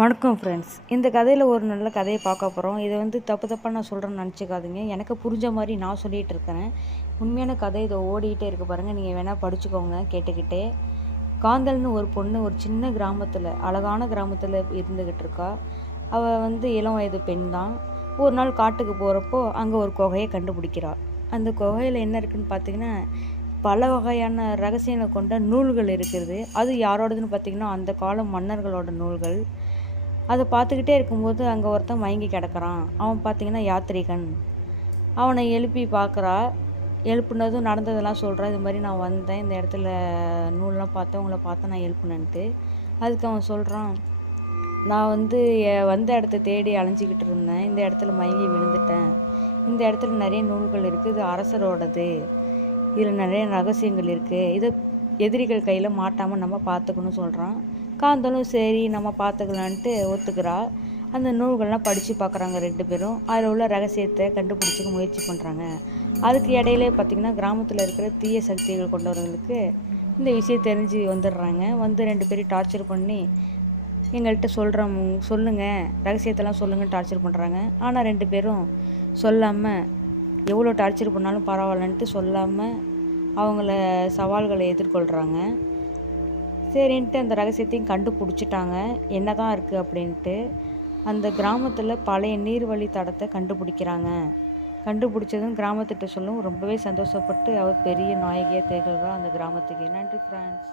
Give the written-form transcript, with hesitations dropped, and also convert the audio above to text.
வணக்கம் ஃப்ரெண்ட்ஸ். இந்த கதையில் ஒரு நல்ல கதையை பார்க்க போகிறோம். இதை தப்பாக நான் சொல்கிறேன்னு நினச்சிக்காதீங்க. எனக்கு புரிஞ்ச மாதிரி நான் சொல்லிகிட்டு இருக்கிறேன். உண்மையான கதை இதை ஓடிக்கிட்டே இருக்க பாருங்கள். நீங்கள் வேணால் படிச்சுக்கோங்க கேட்டுக்கிட்டே. காந்தல்னு ஒரு பொண்ணு ஒரு சின்ன கிராமத்தில், அழகான கிராமத்தில் இருந்துக்கிட்டு இருக்கா. அவள் இளம் வயது பெண் தான். ஒரு நாள் காட்டுக்கு போகிறப்போ அங்கே ஒரு குகையை கண்டுபிடிக்கிறாள். அந்த குகையில் என்ன இருக்குதுன்னு பார்த்தீங்கன்னா, பல வகையான ரகசியங்களை கொண்ட நூல்கள் இருக்கிறது. அது யாரோடதுன்னு பார்த்தீங்கன்னா, அந்த கால மன்னர்களோட நூல்கள். அதை பார்த்துக்கிட்டே இருக்கும்போது அங்கே ஒருத்தன் மயங்கி கிடக்கிறான். அவன் பார்த்திங்கன்னா யாத்ரீகன். அவனை எழுப்பி பார்க்குறா. எழுப்புனதும் நடந்ததெல்லாம் சொல்கிறான். இது மாதிரி நான் வந்தேன், இந்த இடத்துல நூல்லாம் பார்த்தேன், உங்களை பார்த்தேன், நான் எழுப்புனேன்ட்டு. அதுக்கு அவன் சொல்கிறான், நான் வந்த இடத்த தேடி அலைஞ்சிக்கிட்டு இருந்தேன். இந்த இடத்துல மயங்கி விழுந்துட்டேன். இந்த இடத்துல நிறைய நூல்கள் இருக்குது. இது அரசரோடது. இதில் நிறைய ரகசியங்கள் இருக்குது. இதை எதிரிகள் கையில் மாட்டாமல் நம்ம பார்த்துக்கணும்னு சொல்கிறான். காந்தலும் சரி நம்ம பார்த்துக்கலான்ட்டு ஒத்துக்கிறா. அந்த நூல்கள்லாம் படித்து பார்க்குறாங்க ரெண்டு பேரும். அதில் உள்ள ரகசியத்தை கண்டுபிடிச்சிக்க முயற்சி பண்ணுறாங்க. அதுக்கு இடையிலே பார்த்திங்கன்னா, கிராமத்தில் இருக்கிற தீய சக்திகள் கொண்டவர்களுக்கு இந்த விஷயம் தெரிஞ்சு வந்துடுறாங்க. ரெண்டு பேரும் டார்ச்சர் பண்ணி எங்கள்கிட்ட சொல்லுங்கள், ரகசியத்தெல்லாம் சொல்லுங்கன்னு டார்ச்சர் பண்ணுறாங்க. ஆனால் ரெண்டு பேரும் சொல்லாமல், எவ்வளோ டார்ச்சர் பண்ணாலும் பரவாயில்லன்ட்டு சொல்லாமல் அவங்கள சவால்களை எதிர்கொள்கிறாங்க. சரின்ட்டு அந்த ரகசியத்தையும் கண்டுபிடிச்சிட்டாங்க, என்ன தான் இருக்குது அப்படின்ட்டு. அந்த கிராமத்தில் பழைய நீர்வழி தடத்தை கண்டுபிடிக்கிறாங்க. கண்டுபிடிச்சதும் கிராமத்திட்ட சொல்லவும் ரொம்பவே சந்தோஷப்பட்டு அவர் பெரிய நாயகியாக திகழ்கிறார் அந்த கிராமத்துக்கு. நன்றி ஃப்ரெண்ட்ஸ்.